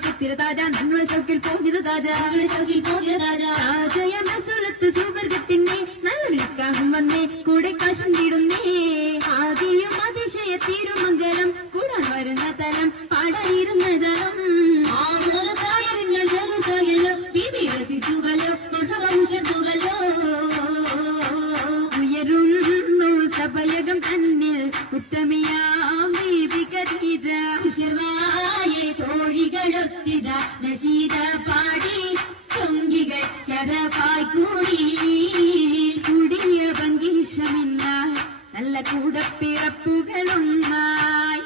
ആവേശത്തിരതാജ നമ്മുടെ ഷൗക്കിൽ പോകുന്നത് താജ രാജയ സുലത്ത് സുവർഗത്തിന്നെ നല്ലൊരു നിക്കാഹും വന്നേ കൂടെ കാശും തീടുന്നേ ആദിയും അതിശയ തിരുമംഗലം കൂടാൻ വരുന്ന തലം പാടായിരുന്ന ജലം ഉയരുന്നു സഭയകം തന്നിൽ ഉത്തമിയാം ബീബി ഖദീജ തോഴികളൊത്തിത നസീദ പാടി ചൊങ്കികൾ ചരപായി കൂടി കൂടിയ ഭംഗീഷമില്ല നല്ല കൂടപ്പിറപ്പുകളൊന്നായി